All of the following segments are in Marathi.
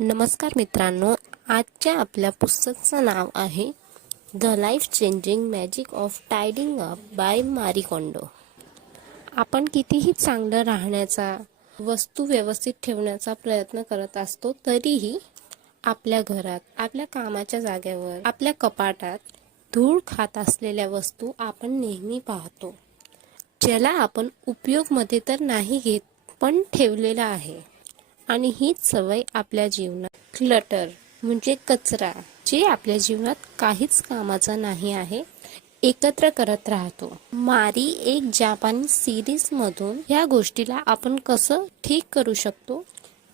नमस्कार मित्रांनो, आजच्या आपल्या पुस्तकाचं नाव आहे the life changing magic of tidying up by Marie Kondo. आपण कितीही चांगलं राहण्याचा, वस्तू व्यवस्थित ठेवण्याचा प्रयत्न करत असतो, तरीही आपल्या घरात, आपल्या कामाच्या जागेवर, आपल्या कपाटात धूळ खात असलेल्या वस्तू आपण नेहमी पाहतो, ज्याला आपण उपयोगमध्ये तर नाही घेत, पण ठेवलेला आहे. आणि हीच सवय आपल्या जीवनात क्लटर म्हणजे कचरा, जे आपल्या जीवनात काहीच कामाचा नाही आहे, एकत्र करत राहतो. मारी एक जापानी सिरीज मधून ह्या गोष्टीला आपण कसं ठीक करू शकतो,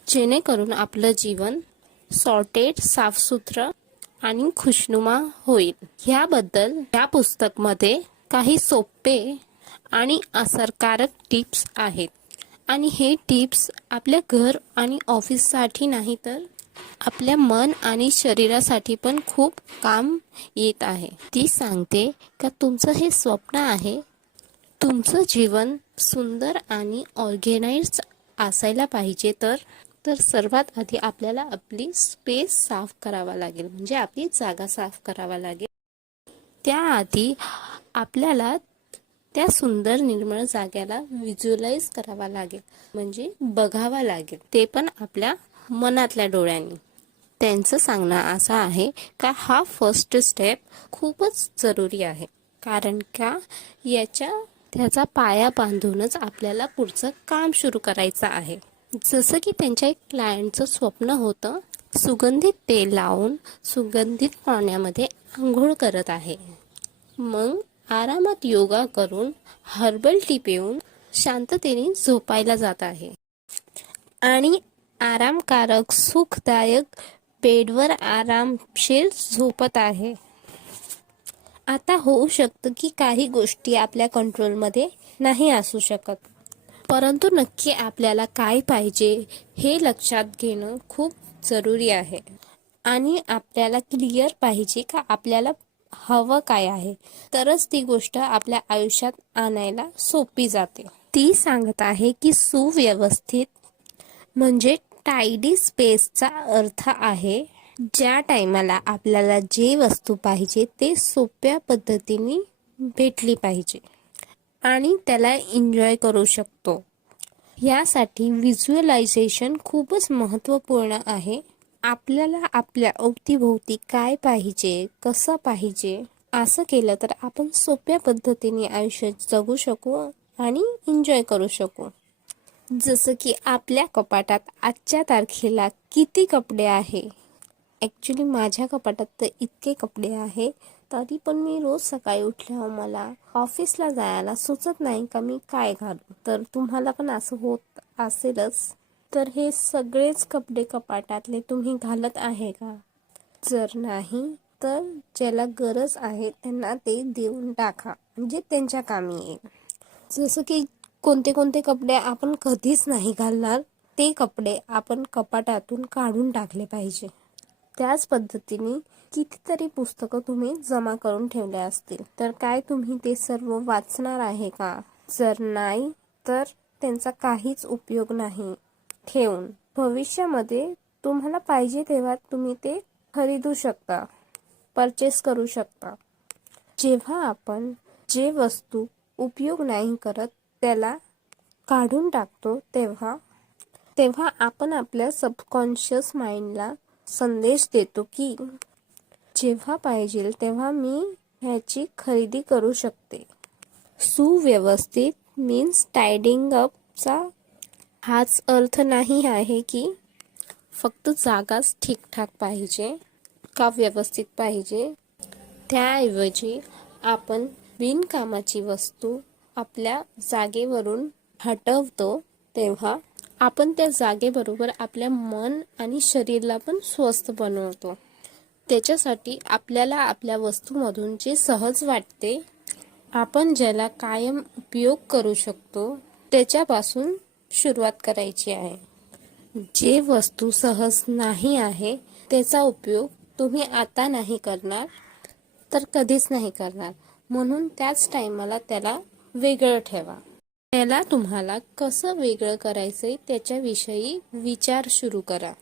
जेणेकरून आपलं जीवन सॉर्टेड, साफसुथरं आणि खुशनुमा होईल, ह्याबद्दल या पुस्तकामध्ये काही सोपे आणि असरकारक टिप्स आहेत. आणि हे टिप्स आपल्या घर आणि ऑफिससाठी नाही, तर आपल्या मन आणि शरीरासाठी पण खूप काम येत आहे. ती सांगते का तुमचं हे स्वप्न आहे, तुमचं जीवन सुंदर आणि ऑर्गेनाइज्ड असायला पाहिजे, तर सर्वात आधी आपल्याला आपली स्पेस साफ करावा लागेल, म्हणजे आपली जागा साफ करावा लागेल. त्याआधी आपल्याला त्या सुंदर निर्मळ जागेला व्हिज्युअलाइज करावा लागेल, म्हणजे बघावा लागेल, ते पण आपल्या मनातल्या डोळ्यांनी. त्यांचं सांगणं असं आहे का हा फर्स्ट स्टेप खूपच जरुरी आहे, कारण का त्याचा पाया बांधूनच आपल्याला पुढचं काम सुरू करायचं आहे. जसं की त्यांच्या एक क्लायंटचं स्वप्न होतं, सुगंधित तेल लावून सुगंधित पाण्यामध्ये आंघोळ करत आहे, मग आरामात योगा करून हर्बल टी पिऊन शांततेने झोपायला जात आहे आणि आरामकारक सुखदायक बेडवर आरामशीर झोपत आहे. आता होऊ शकतं की काही गोष्टी आपल्या कंट्रोलमध्ये नाही असू शकत, परंतु नक्की आपल्याला काय पाहिजे हे लक्षात घेणं खूप जरुरी आहे. आणि आपल्याला क्लिअर पाहिजे का आपल्याला हवं काय आहे, तरच ती गोष्ट आपल्या आयुष्यात आणायला सोपी जाते. ती सांगत आहे की सुव्यवस्थित म्हणजे टायडी स्पेसचा अर्थ आहे ज्या टाइमाला आपल्याला जे वस्तू पाहिजे ते सोप्या पद्धतीने भेटली पाहिजे आणि त्याला एन्जॉय करू शकतो. यासाठी व्हिज्युअलायझेशन खूपच महत्त्वपूर्ण आहे. आपल्याला आपल्या अवतीभोवती काय पाहिजे, कसं पाहिजे, असं केलं तर आपण सोप्या पद्धतीने आयुष्य जगू शकू आणि एन्जॉय करू शकू. जसं की आपल्या कपाटात आजच्या तारखेला किती कपडे आहे. ॲक्च्युली माझ्या कपाटात तर इतके कपडे आहे, तरी पण मी रोज सकाळी उठल्यावर मला ऑफिसला जायला सुचत नाही का मी काय घालू. तर तुम्हाला पण असं होत असेलच. तर हे सगळेच कपडे कपाटातले तुम्ही घालत आहे का? जर नाही तर ज्याला गरज आहे त्यांना ते देऊन टाका, म्हणजे त्यांच्या कामी येईल. जसं की कोणते कोणते कपडे आपण कधीच नाही घालणार, ते कपडे आपण कपाटातून काढून टाकले पाहिजे. त्याच पद्धतीने कितीतरी पुस्तकं तुम्ही जमा करून ठेवले असतील, तर काय तुम्ही ते सर्व वाचणार आहे का? जर नाही तर त्यांचा काहीच उपयोग नाही ठेवून. भविष्यामध्ये तुम्हाला पाहिजे तेव्हा तुम्ही ते खरीदू शकता, परचेस करू शकता. जेव्हा आपण जे वस्तू उपयोग नाही करत त्याला काढून टाकतो, तेव्हा आपण आपल्या सबकॉन्शियस माइंडला संदेश देतो की जेव्हा पाहिजे तेव्हा मी ह्याची खरेदी करू शकते. सुव्यवस्थित मीन्स टायडिंग अपचा हाच अर्थ नाही आहे की फक्त जागाच ठीकठाक पाहिजे का व्यवस्थित पाहिजे. त्याऐवजी आपण बिनकामाची वस्तू आपल्या जागेवरून हटवतो, तेव्हा आपण त्या जागेबरोबर आपल्या मन आणि शरीराला पण स्वस्थ बनवतो. त्याच्यासाठी आपल्याला आपल्या वस्तूमधून जे सहज वाटते, आपण ज्याला कायम उपयोग करू शकतो, त्याच्यापासून सुरुवात करायची आहे. जे वस्तू सहज नाही आहे त्याचा उपयोग तुम्ही आता नाही करणार तर कधीच नाही करणार, म्हणून त्याच टायमाला त्याला वेगळं ठेवा. त्याला तुम्हाला कसं वेगळं करायचंय त्याच्याविषयी विचार सुरू करा.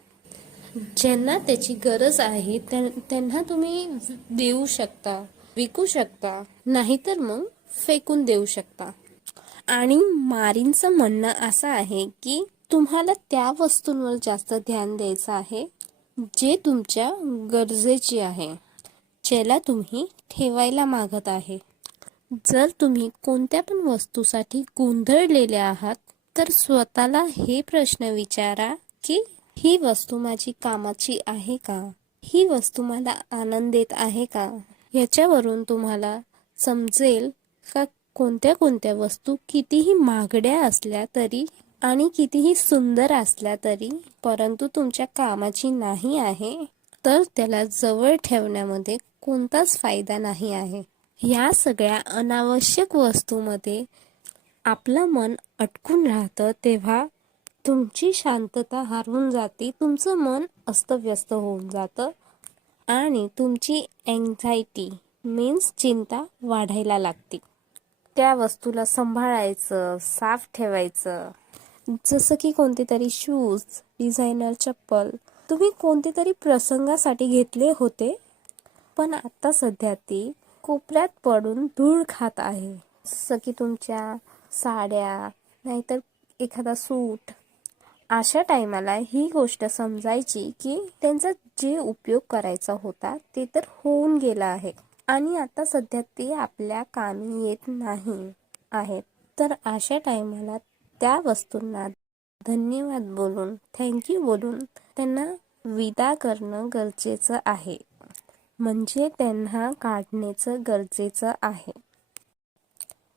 ज्यांना त्याची गरज आहे त्यांना तुम्ही देऊ शकता, विकू शकता, नाहीतर मग फेकून देऊ शकता. आणि मारींचं म्हणणं असं आहे की तुम्हाला त्या वस्तूंवर जास्त ध्यान द्यायचं आहे जे तुमच्या गरजेची आहे, ज्याला तुम्ही ठेवायला मागत आहे. जर तुम्ही कोणत्या पण वस्तूसाठी गोंधळलेले आहात तर स्वतःला हे प्रश्न विचारा की ही वस्तू माझी कामाची आहे का? ही वस्तू मला आनंद देत आहे का? याच्यावरून तुम्हाला समजेल का कोणत्या कोणत्या वस्तू कितीही महागड्या असल्या तरी आणि कितीही सुंदर असल्या तरी परंतु तुमच्या कामाची नाही आहे, तर त्याला जवळ ठेवण्यामध्ये कोणताच फायदा नाही आहे. या सगळ्या अनावश्यक वस्तूमध्ये आपलं मन अटकून राहतं, तेव्हा तुमची शांतता हरवून जाते, तुमचं मन अस्तव्यस्त होऊन जातं आणि तुमची अँक्झायटी मीन्स चिंता वाढायला लागते. त्या वस्तूला सांभाळायचं, साफ ठेवायचं. जसं की कोणते तरी शूज, डिझायनर चप्पल तुम्ही कोणते तरी प्रसंगासाठी घेतले होते, पण आता सध्या ती कोपऱ्यात पडून धूळ खात आहे. जसं की तुमच्या साड्या, नाहीतर एखादा सूट. अशा टायमाला ही गोष्ट समजायची की त्यांचा जे उपयोग करायचा होता ते तर होऊन गेला आहे आणि आता सध्या ते आपल्या कामी येत नाही आहेत. तर अशा टायमाला त्या वस्तूंना धन्यवाद बोलून, थँक्यू बोलून त्यांना विदा करणं गरजेचं आहे, म्हणजे त्यांना काढण्याचं गरजेचं आहे.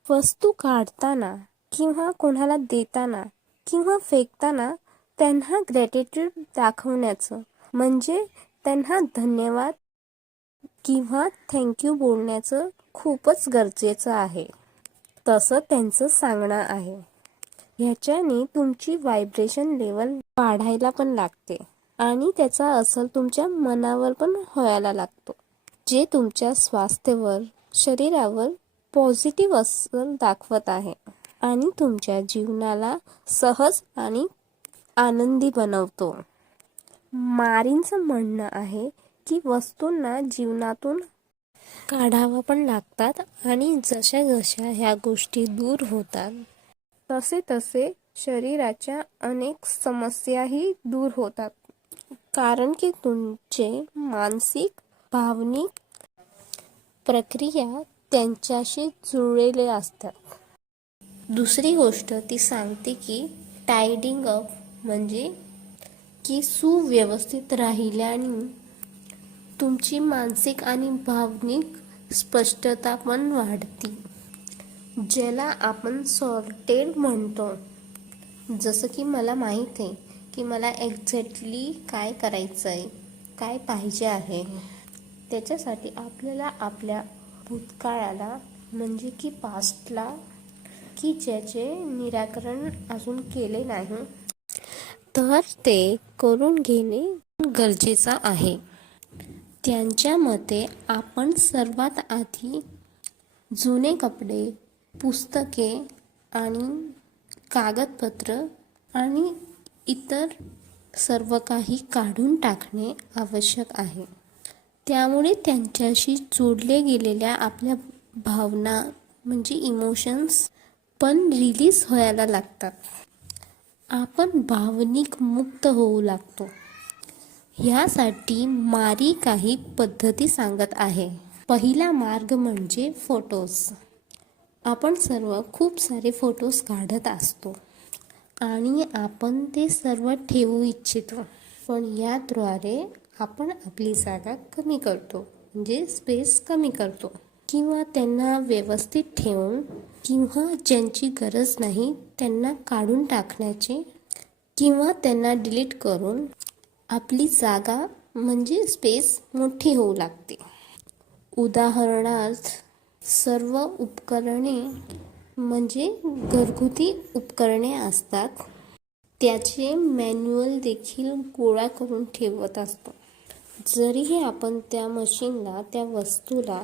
वस्तू काढताना किंवा कोणाला देताना किंवा फेकताना त्यांना ग्रॅटिट्यूड दाखवण्याचं, म्हणजे त्यांना धन्यवाद किंवा थँक्यू बोलण्याचं खूपच गरजेचं आहे. तसं त्यांचं सांगणं आहे. ह्याच्याने तुमची व्हायब्रेशन लेवल वाढायला पण लागते आणि त्याचा असर तुमच्या मनावर पण व्हायला लागतो, जे तुमच्या स्वास्थ्यावर, शरीरावर पॉझिटिव्ह असर दाखवत आहे आणि तुमच्या जीवनाला सहज आणि आनंदी बनवतो. मारींचं म्हणणं आहे की वस्तूंना जीवनातून काढावा पण लागतात आणि जशा जशा ह्या गोष्टी दूर होतात तसे तसे शरीराच्या अनेक समस्याही दूर होतात, कारण की तुमचे मानसिक, भावनिक प्रक्रिया त्यांच्याशी जुळलेले असतात. दुसरी गोष्ट ती सांगते की टायडिंग अप म्हणजे की सुव्यवस्थित राहिल्याने तुमची मानसिक आणि भावनिक स्पष्टता पण वाढते, ज्याला आपण सॉर्टेड म्हणतो. जसं की मला माहीत आहे की मला एक्झॅक्टली काय करायचं आहे, काय पाहिजे आहे. त्याच्यासाठी आपल्याला आपल्या भूतकाळाला म्हणजे की पास्टला, की ज्याचे निराकरण अजून केले नाही, तर ते करून घेणे गरजेचं आहे. त्यांच्या मते आपण सर्वात आधी जुने कपडे, पुस्तके आणि कागदपत्र आणि इतर सर्व काही काढून टाकणे आवश्यक आहे. त्यामुळे त्यांच्याशी जोडले गेलेल्या आपल्या भावना म्हणजे इमोशन्स पण रिलीज व्हायला लागतात. आपण भावनिक मुक्त होऊ लागतो. ह्यासाठी मारी काही पद्धती सांगत आहे. पहिला मार्ग म्हणजे फोटोज. आपण सर्व खूप सारे फोटोज काढत असतो आणि आपण ते सर्व ठेवू इच्छितो, पण याद्वारे आपण आपली जागा कमी करतो, म्हणजे स्पेस कमी करतो, किंवा त्यांना व्यवस्थित ठेवून किंवा ज्यांची गरज नाही त्यांना काढून टाकण्याचे किंवा त्यांना डिलीट करून आपली जागा म्हणजे स्पेस मोठी होऊ लागते. उदाहरणार्थ सर्व उपकरणे म्हणजे घरगुती उपकरणे असतात, त्याचे मॅन्युअल देखील गोळा करून ठेवत असतो. जरीही आपण त्या मशीनला, त्या वस्तूला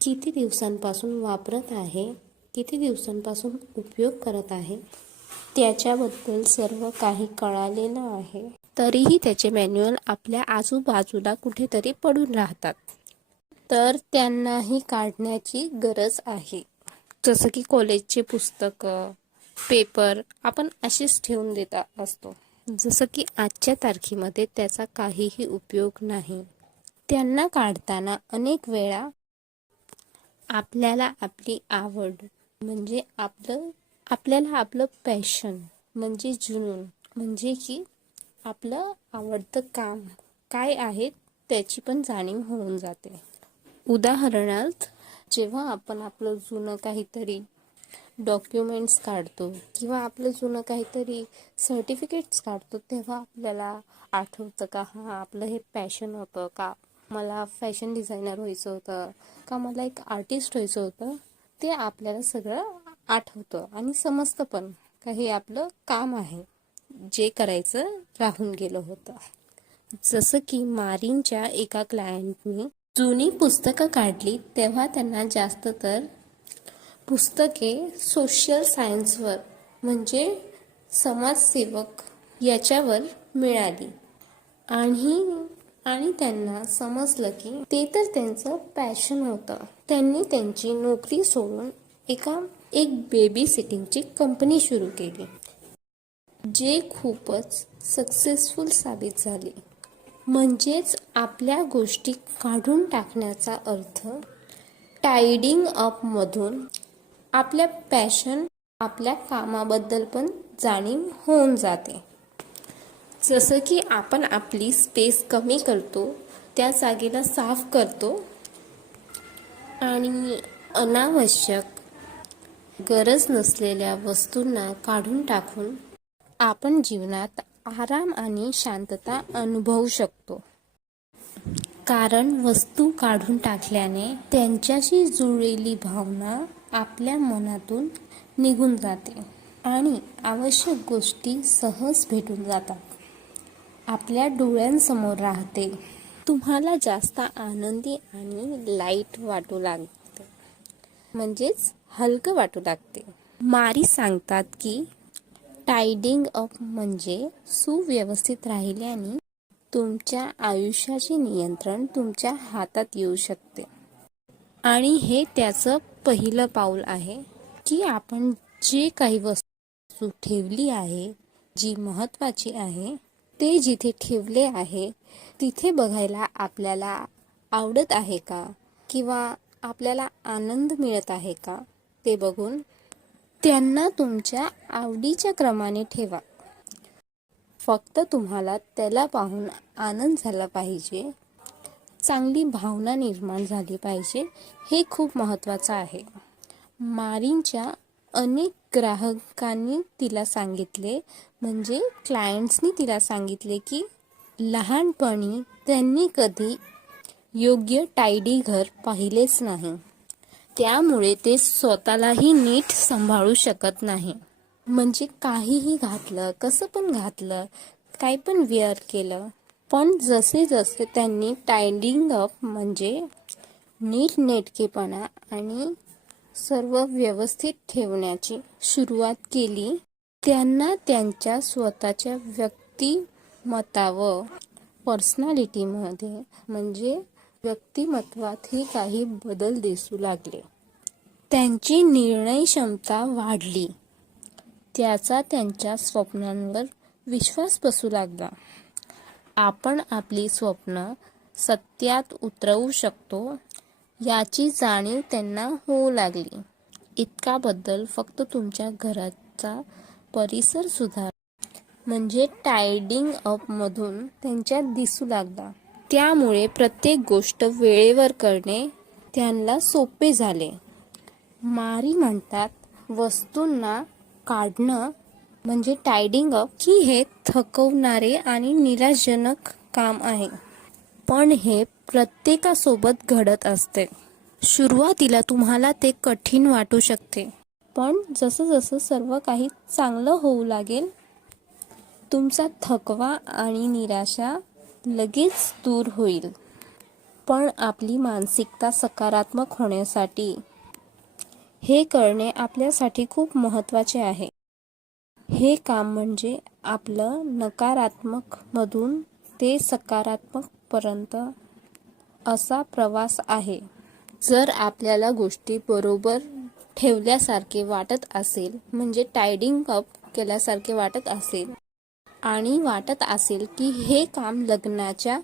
किती दिवसांपासून वापरत आहे, किती दिवसांपासून उपयोग करत आहे, त्याच्याबद्दल सर्व काही कळालेलं आहे, तरीही त्याचे मॅन्युअल आपल्या आजूबाजूला कुठेतरी पडून राहतात. तर त्यांनाही काढण्याची गरज आहे. जसं की कॉलेजचे पुस्तकं, पेपर आपण असेच ठेवून देत असतो. जसं की आजच्या तारखेमध्ये त्याचा काहीही उपयोग नाही. त्यांना काढताना अनेक वेळा आपल्याला आपली आवड म्हणजे आपल्याला आपलं पॅशन म्हणजे जुनून म्हणजे की आपलं आवडतं काम काय आहे त्याची पण जाणीव होऊन जाते. उदाहरणार्थ जेव्हा आपण आपलं जुनं काहीतरी डॉक्युमेंट्स काढतो किंवा आपलं जुनं काहीतरी सर्टिफिकेट्स काढतो, तेव्हा आपल्याला आठवतं का आपलं हे पॅशन होतं का, मला फॅशन डिझायनर व्हायचं होतं का, मला एक आर्टिस्ट व्हायचं होतं. ते आपल्याला सगळं आठवतं आणि समजतं पण का हे आपलं काम आहे जे करायचं राहून गेलं होतं. जसं की मारीनच्या एका क्लायंटनी जुनी पुस्तकं काढली, तेव्हा त्यांना जास्त तर पुस्तके सोशल सायन्सवर म्हणजे समाजसेवक याच्यावर मिळाली आणि त्यांना समजलं की ते तर त्यांचं पॅशन होतं. त्यांनी त्यांची नोकरी सोडून एक बेबी सिटिंगची कंपनी सुरू केली, जे खूपच सक्सेसफुल साबित झाली. म्हणजेच आपल्या गोष्टी काढून टाकण्याचा अर्थ टायडिंग अप मधून आपल्या पॅशन आपल्या कामाबद्दल पण जाणीव होऊन जाते. जसं की आपण आपली स्पेस कमी करतो, त्या जागेला साफ करतो आणि अनावश्यक गरज नसलेल्या वस्तूंना काढून टाकून आपण जीवनात आराम आणि शांतता अनुभवू शकतो. कारण वस्तू काढून टाकल्याने त्यांच्याशी जुळलेली भावना आपल्या मनातून निघून जाते आणि आवश्यक गोष्टी सहज भेटून जातात, आपल्या डोळ्यांसमोर राहते. तुम्हाला जास्त आनंदी आणि लाईट वाटू लागते, म्हणजेच हलकं वाटू लागते. मारी सांगतात की टायडिंग अप म्हणजे सुव्यवस्थित राहिल्याने तुमच्या आयुष्याचे नियंत्रण तुमच्या हातात येऊ शकते. आणि हे त्याचं पहिलं पाऊल आहे की आपण जे काही वस्तू ठेवली आहे, जी महत्त्वाची आहे, ते जिथे ठेवले आहे तिथे बघायला आपल्याला आवडत आहे का किंवा आपल्याला आनंद मिळत आहे का, ते बघून त्यांना तुमच्या आवडीच्या क्रमाने ठेवा. फक्त तुम्हाला त्याला पाहून आनंद झाला पाहिजे, चांगली भावना निर्माण झाली पाहिजे, हे खूप महत्त्वाचं आहे. मारीनच्या अनेक ग्राहकांनी तिला सांगितले, म्हणजे क्लायंट्सनी तिला सांगितले की लहानपणी त्यांनी कधी योग्य टायडी घर पाहिलेच नाही, त्यामुळे ते स्वतःलाही नीट सांभाळू शकत नाही. म्हणजे काहीही घातलं, कसं पण घातलं, काय पण वेअर केलं. पण जसे जसे त्यांनी टायडिंग अप म्हणजे नीटनेटकेपणा आणि सर्व व्यवस्थित ठेवण्याची सुरुवात केली, त्यांना त्यांच्या स्वतःच्या व्यक्तिमत्त्वावर पर्सनॅलिटीमध्ये म्हणजे व्यक्तिमत्वातही काही बदल दिसू लागले. त्यांची निर्णय क्षमता वाढली, त्याचा त्यांच्या स्वप्नांवर विश्वास बसू लागला. आपण आपली स्वप्न सत्यात उतरवू शकतो याची जाणीव त्यांना होऊ लागली. इतका बदल फक्त तुमच्या घराचा परिसर सुधार म्हणजे टायडिंग अप मधून त्यांच्यात दिसू लागला. त्यामुळे प्रत्येक गोष्ट वेळेवर करणे त्यांना सोपे झाले. मारी म्हणतात, वस्तूंना काढणं म्हणजे टायडिंग अप की हे थकवणारे आणि निराशाजनक काम आहे, पण हे प्रत्येकासोबत घडत असते. सुरुवातीला तुम्हाला ते कठीण वाटू शकते, पण जसं जसं सर्व काही चांगलं होऊ लागेल, तुमचा थकवा आणि निराशा लगेच दूर होईल. पण आपली मानसिकता सकारात्मक होण्यासाठी हे करणे आपल्यासाठी खूप महत्त्वाचे आहे. हे काम म्हणजे आपलं नकारात्मक मधून ते सकारात्मक पर्यंत असा प्रवास आहे. जर आपल्याला गोष्टी बरोबर ठेवल्यासारखे वाटत असेल, म्हणजे टायडिंग अप केल्यासारखे वाटत असेल आणि वाटत असेल की हे काम लग्नाच्या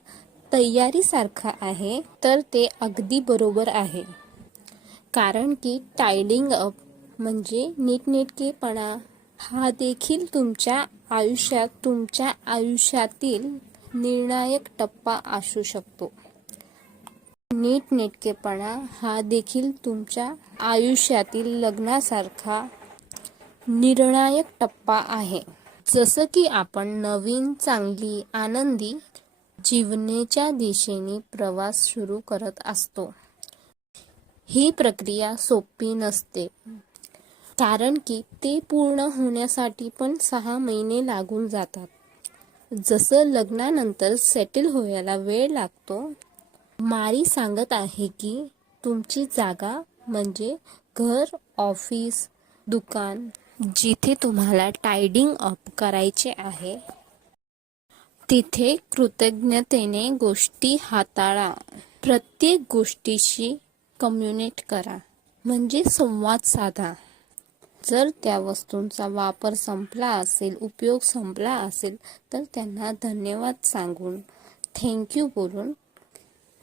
तयारीसारखं आहे, तर ते अगदी बरोबर आहे. कारण की टायडिंग अप म्हणजे नीटनेटकेपणा हा देखील तुमच्या आयुष्यातील निर्णायक टप्पा असू शकतो. नीटनेटकेपणा हा देखील तुमच्या आयुष्यातील लग्नासारखा निर्णायक टप्पा आहे. जसं की आपण नवीन, चांगली, आनंदी जीवनाच्या दिशेने प्रवास सुरू करत असतो. ही प्रक्रिया सोपी नसते, कारण की ते पूर्ण होण्यासाठी पण 6 महिने लागून जातात. जसं लग्नानंतर सेटल व्हायला वेळ लागतो. मारी सांगत आहे की तुमची जागा म्हणजे घर, ऑफिस, दुकान, जिथे तुम्हाला टायडिंग अप करायचे आहे, तिथे कृतज्ञतेने गोष्टी हाताळा. प्रत्येक गोष्टीशी कम्युनिकेट करा, म्हणजे संवाद साधा. जर त्या वस्तूंचा वापर संपला असेल, उपयोग संपला असेल, तर त्यांना धन्यवाद सांगून, थँक्यू बोलून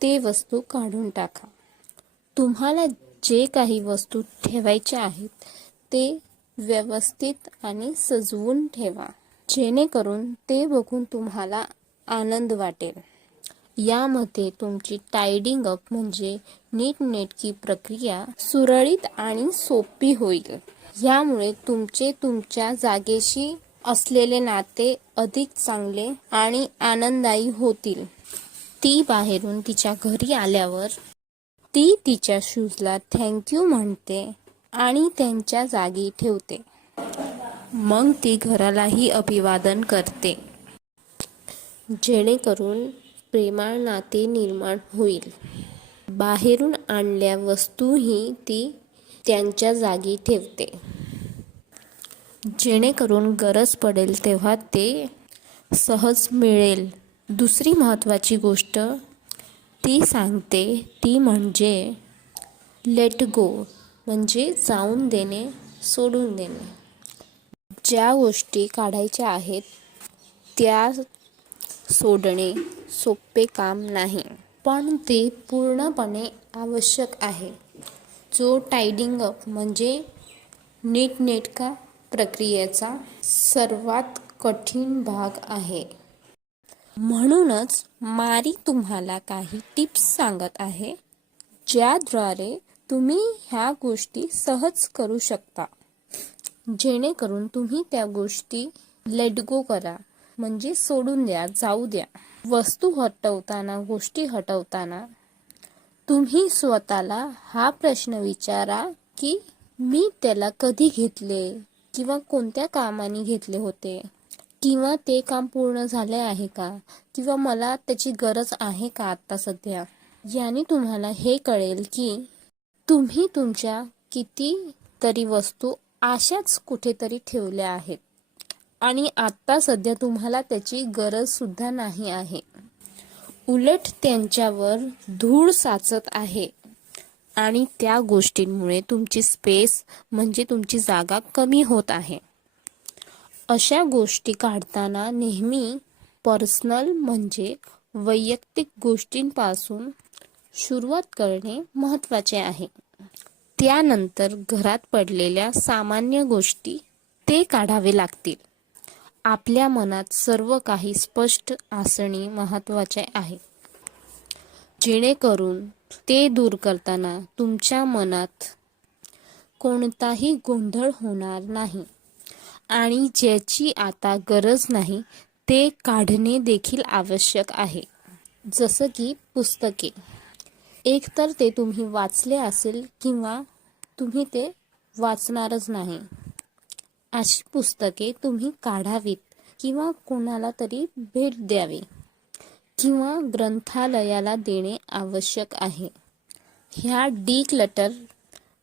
ते वस्तू काढून टाका. तुम्हाला जे काही वस्तू ठेवायच्या आहेत ते व्यवस्थित आणि सजवून ठेवा, जेणेकरून ते बघून तुम्हाला आनंद वाटेल. यामध्ये तुमची टायडिंग अप म्हणजे नीटनेटकी प्रक्रिया सुरळीत आणि सोपी होईल. यामुळे तुमच्या जागेशी असलेले नाते अधिक चांगले आणि आनंददायी होतील. ती बाहेरून तिच्या घरी आल्यावर ती तिच्या शूजला थँक्यू म्हणते आणि त्यांच्या जागी ठेवते. मग ती घरालाही अभिवादन करते, जेणेकरून प्रेमळ नाते निर्माण होईल. बाहेरून आणलेल्या वस्तूही ती त्यांच्या जागी ठेवते, जेणेकरून गरज पडेल तेव्हा ते सहज मिळेल. दुसरी महत्त्वाची गोष्ट ती सांगते ती म्हणजे लेट गो, म्हणजे जाऊन देणे, सोडून देणे. ज्या गोष्टी काढायच्या आहेत त्या सोडणे सोपे काम नाही, पण ते पूर्णपणे आवश्यक आहे. जो टायडिंग अप म्हणजे नीटनेटका प्रक्रियेचा सर्वात कठीण भाग आहे. म्हणूनच मारी तुम्हाला काही टिप्स सांगत आहे, ज्याद्वारे तुम्ही ह्या गोष्टी सहज करू शकता, जेणेकरून तुम्ही त्या गोष्टी लेट गो करा, म्हणजे सोडून द्या, जाऊ द्या. वस्तू हटवताना, गोष्टी हटवताना तुम्ही स्वतःला हा प्रश्न विचारा की मी त्याला कधी घेतले, किंवा कोणत्या कामाने घेतले होते, किंवा ते काम पूर्ण झाले आहे का, किंवा मला त्याची गरज आहे का आता सध्या. याने तुम्हाला हे कळेल की तुम्ही तुमच्या कितीतरी वस्तू अशाच कुठेतरी ठेवल्या आहेत आणि आता सध्या तुम्हाला त्याची गरज सुद्धा नाही आहे. उलट त्यांच्यावर धूळ साचत आहे आणि त्या गोष्टींमुळे तुमची स्पेस म्हणजे तुमची जागा कमी होत आहे. अशा गोष्टी काढताना नेहमी पर्सनल म्हणजे वैयक्तिक गोष्टींपासून सुरुवात करणे महत्त्वाचे आहे. त्यानंतर घरात पडलेल्या सामान्य गोष्टी ते काढावे लागतील. आपल्या मनात सर्व काही स्पष्ट असणे महत्त्वाचे आहे, जेणेकरून ते दूर करताना तुमच्या मनात कोणताही गोंधळ होणार नाही आणि ज्याची आता गरज नाही ते काढणे देखील आवश्यक आहे. जसं की पुस्तके. एकतर ते तुम्ही वाचले असेल किंवा तुम्ही ते वाचणारच नाही, अशी पुस्तके तुम्ही काढावीत किंवा कोणाला तरी भेट द्यावी किंवा ग्रंथालयाला देणे आवश्यक आहे. ह्या डिक्लटर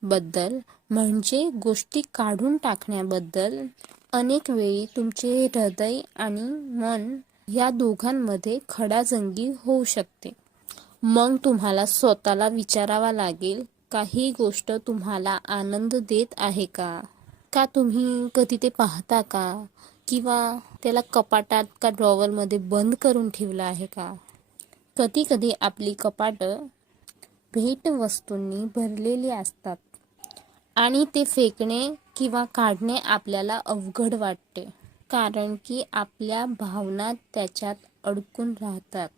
बद्दल म्हणजे गोष्टी काढून टाकण्याबद्दल अनेक वेळी तुमचे हृदय आणि मन या दोघांमध्ये खडाजंगी होऊ शकते. मग तुम्हाला स्वतःला विचारावा लागेल, का ही गोष्ट तुम्हाला आनंद देत आहे का? का तुम्ही कधी ते पाहता का? किंवा त्याला कपाटात का ड्रॉवरमध्ये बंद करून ठेवलं आहे का? कधी कधी आपली कपाटं भेटवस्तूंनी भरलेली असतात आणि ते फेकणे किंवा काढणे आपल्याला अवघड वाटते, कारण की आपल्या भावना त्याच्यात अडकून राहतात.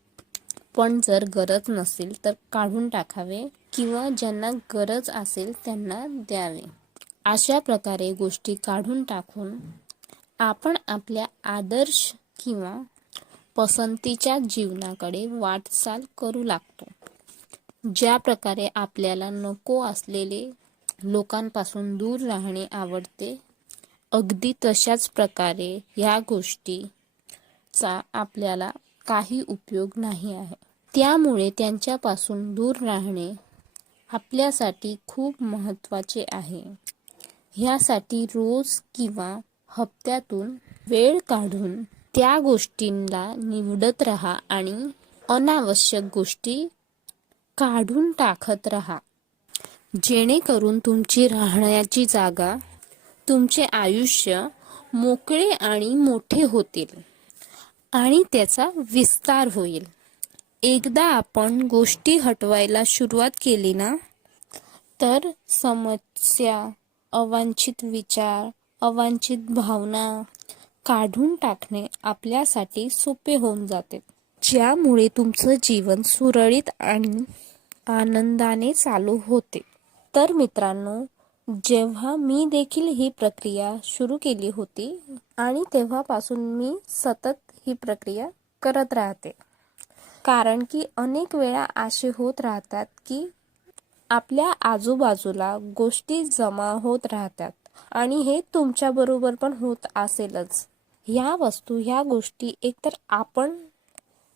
पण जर गरज नसेल तर काढून टाकावे किंवा ज्यांना गरज असेल त्यांना द्यावे. अशा प्रकारे गोष्टी काढून टाकून आपण आपल्या आदर्श किंवा पसंतीच्या जीवनाकडे वाटचाल करू लागतो. ज्या प्रकारे आपल्याला नको असलेले लोकांपासून दूर राहणे आवडते, अगदी तशाच प्रकारे ह्या गोष्टीचा आपल्याला काही उपयोग नाही आहे. त्यामुळे त्यांच्यापासून दूर राहणे आपल्यासाठी खूप महत्त्वाचे आहे. ह्यासाठी रोज किंवा हप्त्यातून वेळ काढून त्या गोष्टींना निवडत राहा आणि अनावश्यक गोष्टी काढून टाकत राहा, जेणेकरून तुमची राहण्याची जागा, तुमचे आयुष्य मोकळे आणि मोठे होतील आणि त्याचा विस्तार होईल. एकदा आपण गोष्टी हटवायला सुरुवात केली ना, तर समस्या, अवांछित विचार, अवांछित भावना काढून टाकणे आपल्यासाठी सोपे होऊन जाते, ज्यामुळे तुमचं जीवन सुरळीत आणि आनंदाने चालू होते. तर मित्रांनो, जेव्हा मी देखील ही प्रक्रिया सुरू केली होती आणि तेव्हापासून मी सतत ही प्रक्रिया करत राहते, कारण की अनेक वेळा असे होत राहतात की आपल्या आजूबाजूला गोष्टी जमा होत राहतात आणि हे तुमच्याबरोबर पण होत असेलच. ह्या वस्तू, ह्या गोष्टी एकतर आपण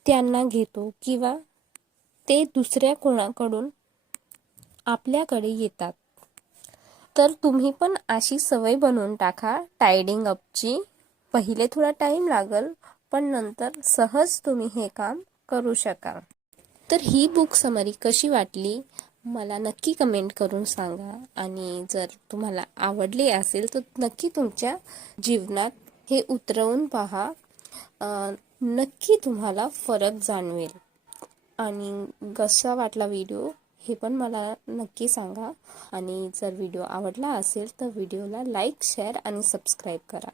त्यांना घेतो किंवा ते दुसऱ्या कोणाकडून आपल्याकडे येतात. तर तुम्ही पण अशी सवय बनवून टाका टायडिंग अपची. पहिले थोडा टाइम लागेल, पण नंतर सहज तुम्ही हे काम करू शकाल. तर ही बुक समरी कशी वाटली मला नक्की कमेंट करून सांगा, आणि जर तुम्हाला आवडली असेल तर नक्की तुमच्या जीवनात हे उतरवून पहा. नक्की तुम्हाला फरक जाणवेल. आणि कसा वाटला व्हिडिओ हे पण मला नक्की सांगा. आणि जर व्हिडिओ आवडला असेल तर व्हिडिओला लाईक, शेअर आणि सबस्क्राईब करा.